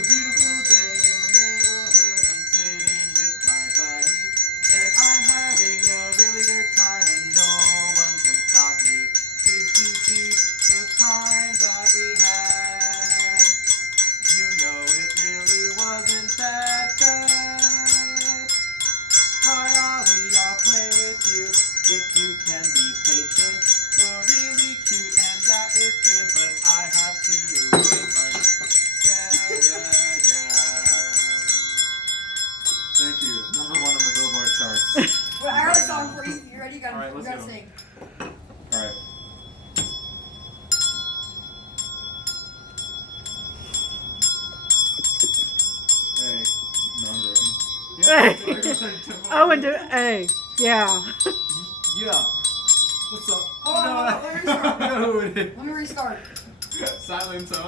beautiful day in the neighborhood. I'm sitting with my buddies, and I'm having a really good time, and no one can stop me. Did you see the time that we had? You know it really wasn't that bad. Hi Ollie, I'll play with you if you can be patient. You're really cute and that is good, but I have to wait like yeah. Thank you. Number 1 on the Billboard charts. Well, I got a song for you. You ready? You gotta, Alright, let's you gotta go. sing. Alright. Hey. No, I'm joking. Hey. I would do. Hey. Yeah. Yeah. What's up? Hold on, let me restart. You know who it is. Let me restart. Silence up.